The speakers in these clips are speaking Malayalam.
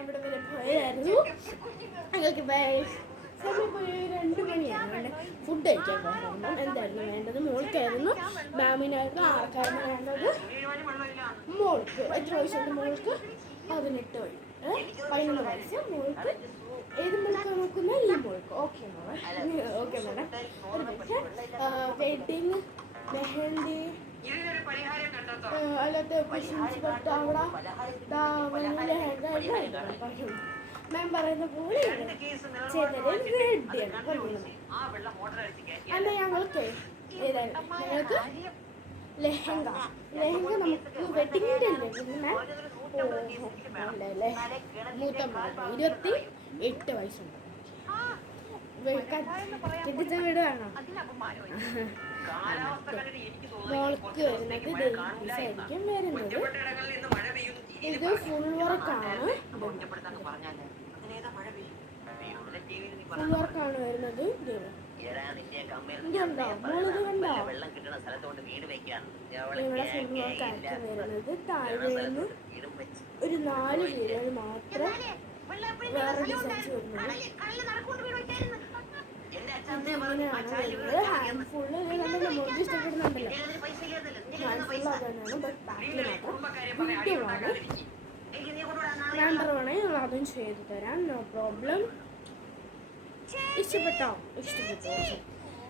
അവിടെ വരെ പോയായിരുന്നു. ഞങ്ങൾക്ക് സമയം പോയി 2 മണിയാണ്. ഫുഡ് കഴിക്കാൻ പോയിരുന്നു. എന്തായിരുന്നു വേണ്ടത്? മോൾക്കായിരുന്നു, മാമിനായിരുന്നു, ആർക്കായിരുന്നു വേണ്ടത്? മോൾക്ക്. എത്ര വയസ്സുണ്ട് മോൾക്ക്? 18 വയസ്സ്. മോൾക്ക് ഏത് മോൾക്കാണ് നോക്കുന്നത്? ഈ മോൾക്ക്. ഓക്കെ മോളെ, ഓക്കെ മാഡം. ഒരു പക്ഷേ വെഡിങ്, മെഹന്തി, അല്ലാത്ത കുഷിൻസ് പട്ട് അവിടെ മാം പറയുന്ന പോലെ ചെയ്തത് റെഡിയാണ് പറയുന്നത്. അല്ല ഞങ്ങൾക്ക് ഏതായാലും ഞങ്ങൾക്ക് ലെഹങ്ക നമുക്ക് വെഡിങ്ങിൻ്റെ അല്ലേ മാം? അല്ലേ മൂത്ത മോൾ 28 വയസ്സുണ്ട്. കെട്ടിച്ച വീട് വേണോ? മോൾക്ക് വരുന്നത് ഡെയിലീസായിരിക്കും വരുന്നത്. ഇത് ഫുൾ വർക്കാണ്. ഫുൾ വർക്കാണ് വരുന്നത്. ഇതുണ്ടോ മോളിത് കണ്ടോ? ഇവിടെ ഫുൾ വർക്കായിരിക്കും വരുന്നത്. താഴെ നിന്ന് ഒരു 4 വീടുകൾ മാത്രം വേറെ ഡിസൈൻസ് വരുന്നത്. ഇങ്ങനെയാണ് വരുന്നത്. ഹാൻഡ് ഫുള്ള് മോൾക്ക് ഇഷ്ടപ്പെടുന്നുണ്ടല്ലോ. ഹാൻഡ് ഫുള്ള് അതന്നെയാണ്. ബട്ട് ബാക്കിൽ മാത്രം വീഡിയോമാണ്. വേണ്ടവണേ ഞങ്ങൾ അതും ചെയ്തു തരാം. No problem. ഇഷ്ടപ്പെട്ടോ?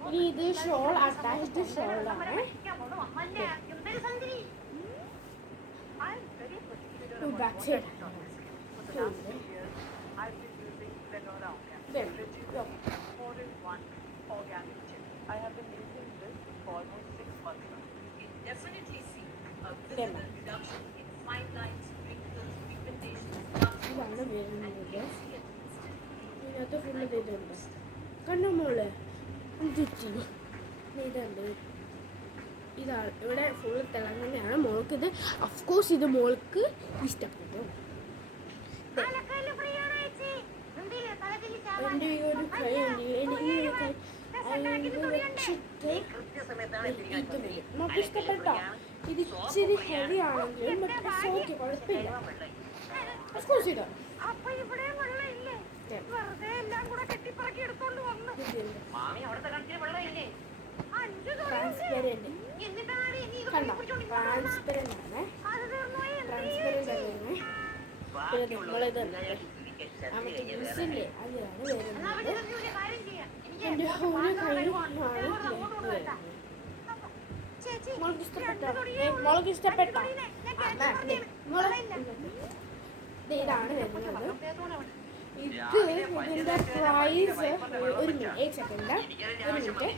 ഇനി ഇത് ഷോൾ, അറ്റാച്ച്ഡ് ഷോളാണ്. Back side I have been using this for almost 6 months now. You can definitely see a visible reduction in fine lines, wrinkles, pigmentation. ഇതാണ് വരുന്നത്. ഇതിനകത്ത് ഫുള്ള് ഇതുണ്ട്. കണ്ടോ മോള്? ചുറ്റിനും ഇതുണ്ട്. ഇതാണ് ഇവിടെ ഫുള്ള് തിളങ്ങുന്നതാണ്. മോൾക്ക് ഇത് അഫ്കോഴ്സ് ഇത് മോൾക്ക് ഇഷ്ടപ്പെടും. എൻ്റെ ഈ ഒരു കൈ ഉണ്ട്. എനിക്ക് നമുക്ക് ഇഷ്ടപ്പെട്ടോ? ഇത് ഇച്ചിരി ഹെവി ആണെങ്കിലും ഓക്കെ, കുഴപ്പമില്ല. അഫ്കോഴ്സ് ഇത് ട്രാൻസ്പെറൻറ്റ് കണ്ടോ? ട്രാൻസ്പെറൻ്റ് ആണ്. ട്രാൻസ്പെറൻ്റ് ആണ്. പിന്നെ നമ്മളിത് നമുക്ക് യൂസില്ലേ അതാണ് വരുന്നത്. എൻ്റെ ഒരു മോൾക്ക് ഇഷ്ടപ്പെട്ടോ? ഇതാണ് വരുന്നത്. ഇതിൻ്റെ പ്രൈസ് ഒരു മിനിറ്റ്, സെക്കൻഡ്, ഒരു മിനിറ്റ്.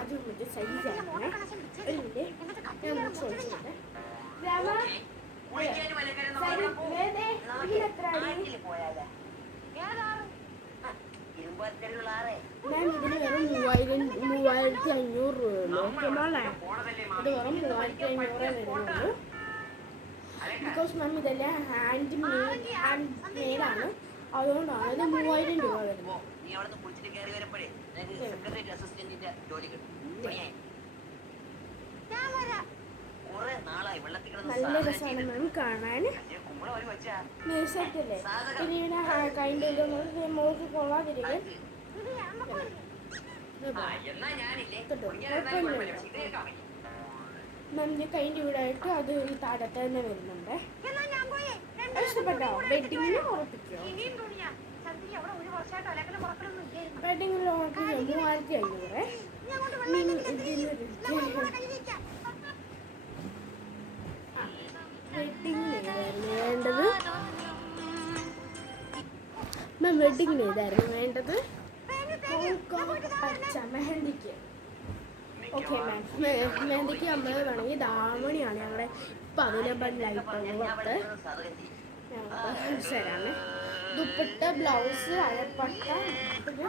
അത് മറ്റേ സൈസാണ്. മാം ഇതിന് വെറും 3500 രൂപയുള്ളൂ. ഓക്കെ മോളെ, ഇത് വെറും 3500 വരുന്നുള്ളൂ. ബിക്കോസ് മാം ഇതെല്ലാം ഹാൻഡ് മെയ്ഡാണ്. അതുകൊണ്ടാണ് ഇത് 3000 രൂപ വരുന്നത്. നല്ല രസമാണ് മാം കാണാൻ. നേഴ്സല്ലേ പിന്നെ ഇങ്ങനെ കൈൻ്റെ മോൾക്ക് കൊള്ളാതിരിക്കും. മാമിൻ്റെ കൈൻ്റെ ഇവിടെ ആയിട്ട് അത് ഈ താഴത്തെ തന്നെ വരുന്നുണ്ട്. ഇഷ്ടപ്പെട്ടോ? വെഡിങ്ങിന് ഉറപ്പിക്കോ? വെഡിങ്ങിൽ ഉറപ്പിക്കോ? 3500. വെഡിങ്ങിന് ഏതായിരുന്നു വേണ്ടത്? മാം വെഡിങ്ങിന് ഏതായിരുന്നു വേണ്ടത്? അച്ഛാ മെഹന്തിക്ക്. ഓക്കെ മാം, മെഹന്തിക്ക് നമ്മൾ വേണമെങ്കിൽ ദാമണിയാണ് ഞങ്ങളുടെ ഇപ്പം അവൈലബിൾ ആയിട്ടുള്ളത്. ശരിയാണ്. ദുപ്പട്ട, ബ്ലൗസ്, അരപ്പട്ട, പിന്നെ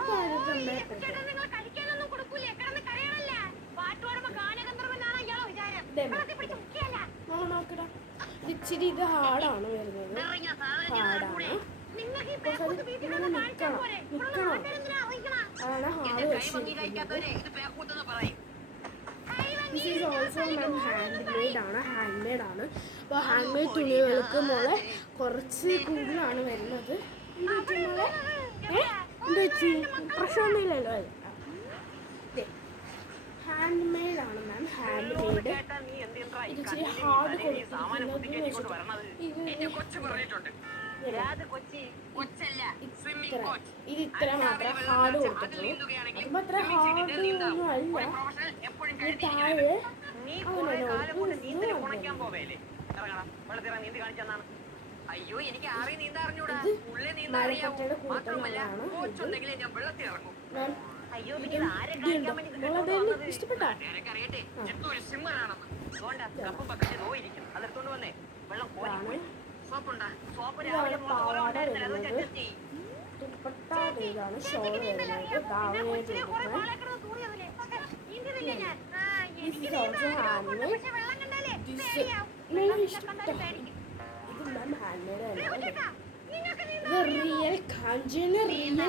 നോക്കടാ. ഇച്ചിരി ഇത് ഹാർഡാണ് വരുന്നത്. ഹാർഡാണ്. ഇങ്ങനെ നിൽക്കണം. അതാണ് വെച്ചിരിക്കുന്നത്. This is also ma'am hand made ആണ്. അപ്പോൾ ഹാൻഡ് മെയ്ഡ് തുണികൾക്ക് മോളെ കുറച്ച് കൂടുതലാണ് വരുന്നത്. എന്താ വെച്ചാൽ മോളെ എന്താ വെച്ചു പ്രശ്നമൊന്നുമില്ലല്ലോ അല്ലേ? ഹാൻഡ് മെയ്ഡ് ആണ് മാം, ഹാൻഡ് മെയ്ഡ്. ഇത് ഇച്ചിരി ഹാർഡ് കൊടുത്തിരിക്കുന്നത് ഇത് ഇത്ര മാത്രം ഹാർഡ് കൊടുത്തിട്ടുള്ളൂ. അപ്പം അത്ര ഹാർഡ് ഒന്നും അല്ല. ഇത് താഴെ അയ്യോ എനിക്ക് ആറി നീന്താ അറിഞ്ഞൂടാ. ഉള്ളേ നീന്താ അറിയാമോ? മാത്രമല്ല കോച്ചുണ്ടെങ്കിലേ ഞാൻ വെള്ളത്തിൽ ഇറങ്ങും. അയ്യോ പിന്നെ ആരെ കാണിക്കാൻ വേണ്ടി അറിയട്ടെ എന്തോ ഒരു സിമ്മറാണെന്ന്. അതുകൊണ്ടാ കപ്പും പക്കറ്റ് പോയിരിക്കും. അതെടുത്തോണ്ട് വന്നേ. വെള്ളം കോരി സോപ്പുണ്ടാ? സോപ്പ് രാവിലെ ഉണ്ടായിരുന്നില്ല. അത് അഡ്ജസ്റ്റ് ചെയ്യും. ദുപ്പട്ടയാണ് ഷോൾ വരുന്നത്. ദാവണയായിട്ട് ഇത് റിയൽ കാഞ്ചന റിയൽ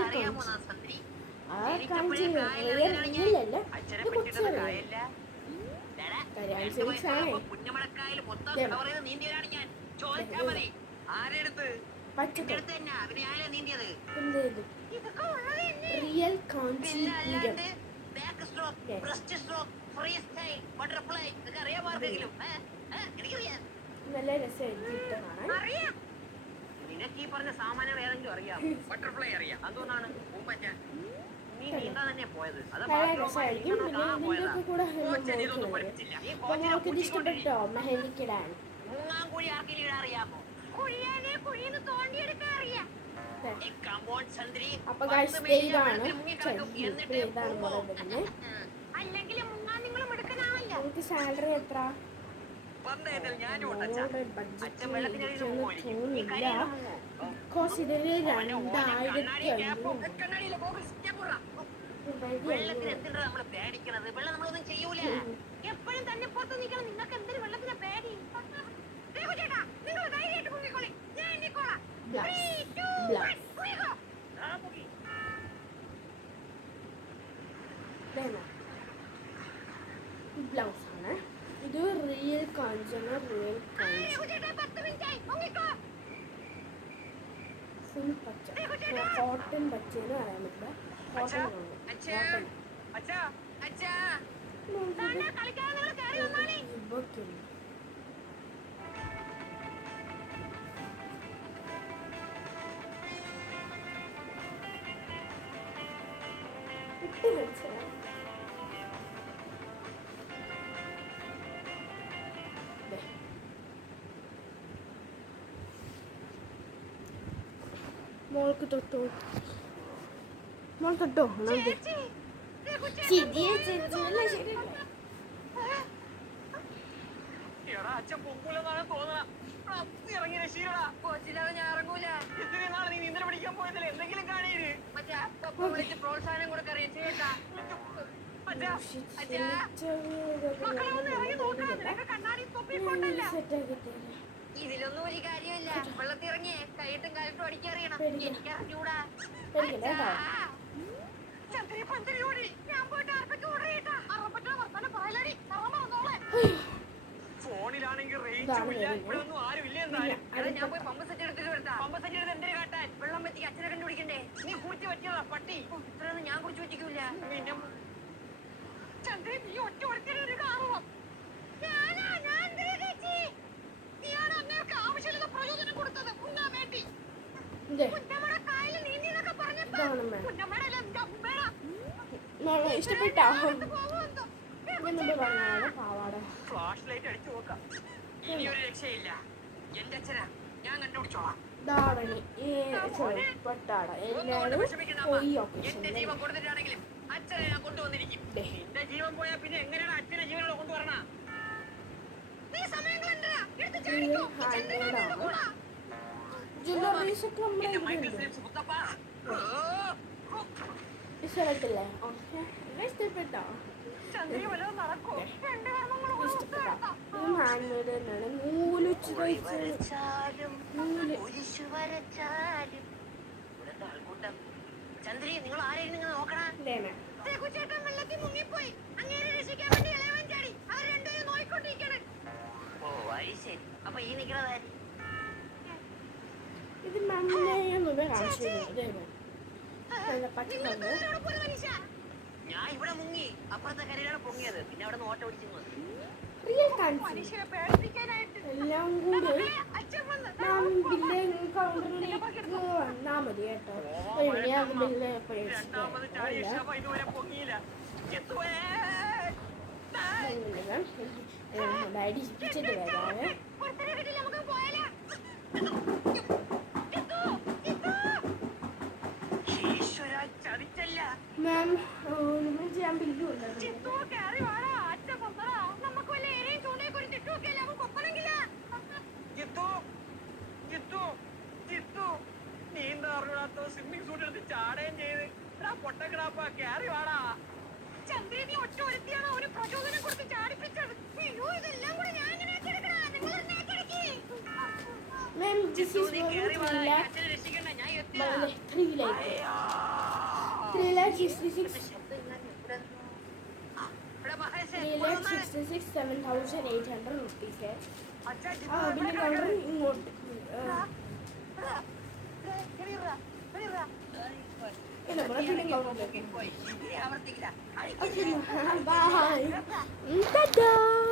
ആ കാഞ്ചന റിയൽ റിയലല്ല. ഇത് കൊച്ചു കുഞ്ഞമടക്കായൽ മൊത്തം കവർ ചെയ്ത് നീന്തിയതാണ് ഞാൻ. ചോദിച്ചാ മതി ആരെടുത്ത് നീന്തിയത്. Real Kanchipuram backstroke, breaststroke, freestyle, butterfly ഇതൊക്കെ അറിയാമോ ആർക്കെങ്കിലും? എനിക്കറിയാം. നല്ല രസമാണ്. നിനക്ക് ഈ പറഞ്ഞ സാമാന്യം ഏതെങ്കിലും അറിയാം? ബട്ടർഫ്ലൈ അറിയാം. അതൊന്നാണ് പൂമ്പറ്റ. നീ നീന്താ തന്നെ പോയത്. ഇഷ്ടപ്പെട്ടോ മെഹന്തിക്കിടാൻ? മുങ്ങാങ്കുഴി ആർക്കെങ്കിലും ഇടാൻ അറിയാമോ? അപ്പൊ ഗൈസ് ഇതാണ് നമുക്ക് സാലറി എത്ര തോന്നില്ല. ബിക്കോസ് ഇതിന് 2500 വെള്ളത്തിന് എന്തിനാ നമ്മള് പേടിക്കണത്? വെള്ളം നമ്മളൊന്നും ചെയ്യൂല. എപ്പോഴും തന്നെ പുറത്ത് നിൽക്കണം. നിങ്ങൾക്ക് എന്തിനു വെള്ളത്തിന് പേടി? നിങ്ങൾ ധൈര്യമായിട്ട് മുങ്ങിക്കോളി. ഞാൻ എണ്ണിക്കോളാം. ബ്ലൗസ് ആണ് ഇത്. റിയൽ കാഞ്ചന റിയൽ ഫുൾ പച്ച കോട്ടൺ പച്ചയെന്ന് പറയാൻ പറ്റില്ല. കോട്ടൺ ഇട്ട് വെച്ചാൽ മോൾക്ക് തൊട്ടോ മോൾ തൊട്ടോ അച്ഛൻ പൊക്കൂലെന്നാണ് തോന്നണം. ഇറങ്ങി രക്ഷീടാ. കൊച്ചില്ലാതെ ഞാൻ ഇറങ്ങൂല. ഇത്രയും നാളെ നീ നീന്തൽ പഠിക്കാൻ പോയതല്ലേ? എന്തെങ്കിലും കാണീര്. മറ്റേ പപ്പ വിളിച്ച് പ്രോത്സാഹനം കൊടുക്കറിയാം ചേട്ടാ. മക്കളെ ഒന്ന് ഇറങ്ങി നോക്കണം. നിനക്ക് കണ്ണാടി തൊപ്പി കൊണ്ടല്ല. ഇതിലൊന്നും ഒരു കാര്യമില്ല. വെള്ളത്തിൽ ഇറങ്ങിയേ കൈയിട്ടും കാലിട്ടും അടിക്കറിയണം. എനിക്ക് അറിഞ്ഞൂടാ. ഞാൻ പോയിട്ട് ആർക്കൊക്കെ ഓർഡർ ചെയ്യട്ടാ. അറപ്പറ്റ വർത്തമാനം പറയലടി. ഫോണിലാണെങ്കിൽ റേഞ്ച് ഇല്ല. ഇവിടെ ഒന്നും ആരും ഇല്ല. എന്തായാലും ഞാൻ പോയി പമ്പ് സെറ്റ് എടുത്തിട്ട് വരട്ടാ. പമ്പ് സെറ്റ് എടുത്ത് എന്തിനു കാട്ടാൻ? വെള്ളം വെച്ചിക്ക് അച്ഛനെ കണ്ടുപിടിക്കണ്ടേ? നീ കുടിച്ച് പറ്റിയതാ പട്ടി. ഇത്രയൊന്നും ഞാൻ കുടിച്ചു പറ്റിക്കൂല. പിന്നെ ചന്ദ്രൻ നീ ഒറ്റ ഒരു കാരണം ആവശ്യമില്ലാത്ത പ്രയോജനം കൊടുത്തത് ഉണ്ണാൻ വേണ്ടി. ഇഷ്ടപ്പെട്ടോ? ഫ്ലാഷ് ലൈറ്റ് അടിച്ചു നോക്കാം. ഇനിയൊരു രക്ഷയില്ല. എന്റെ അച്ഛനാ, ഞാൻ കണ്ടുപിടിച്ചോളാം. എന്റെ ജീവൻ കൊടുത്തിട്ടാണെങ്കിലും അച്ഛനെ ഞാൻ കൊണ്ടുവന്നിരിക്കും. എന്റെ ജീവൻ പോയാ പിന്നെ എങ്ങനെയാണ് അച്ഛനെ ജീവനോട് കൊണ്ടുവരണ? ഇഷ്ടപ്പെട്ടില്ലേ? ഇഷ്ടപ്പെട്ടോ? ഹാൻഡ് തന്നെയാണ്. നൂല് ചന്ദ്രി നിങ്ങൾ ആരെയും നിങ്ങൾ നോക്കണേ. ചേട്ടൻ വെള്ളത്തിൽ മുങ്ങിപ്പോയി. അങ്ങേരെ രക്ഷിക്കാൻ വേണ്ടി ഇളയവൻ ചാടി. അവർ രണ്ടുപേരും നോയിക്കൊണ്ടിരിക്കാണ്. ഓ അത് ശരി. അപ്പൊ ഈ നിൽക്കണതായി ഇത് മമ്മയൊന്നുമേ കാണിച്ചു പച്ചക്കണ്ട്. ഞാൻ ഇവിടെ മുങ്ങി, അപ്പുറത്തെ കരയിലാണ് പൊങ്ങിയത്. പിന്നെ അവിടെ നിന്ന് ഓട്ടം ഓടിച്ചു റിയൽ കാണിച്ചു എല്ലാം കൂടി ബില്ല് കൗണ്ടറിലേക്ക് വന്നാൽ മതി കേട്ടോ. ഞാൻ ബില്ല് ഡാഡി ഇപ്പിച്ചിട്ട് വരാവേ. മാം ഞാൻ ബില്ല് സ്വിമ്മിംഗ് സൂട്ട് എടുത്ത് ചാടേം ചെയ്ത് പൊട്ടക്കിടാപ്പ കയറി വാടാ. ചന്ദ്രനി ഒറ്റ ഒരുത്തിയാണ് അവന് പ്രചോദനം കൊടുത്ത് ചാടിപ്പിച്ചത്. ഇതെല്ലാം കൂടെ ഞാൻ Ma'am, this is 3 lakh. 3 lakh 66 7,800 rupees है. बिल काउंटर इमोट ये ना बड़ा बिल काउंटर. Bye. Tada.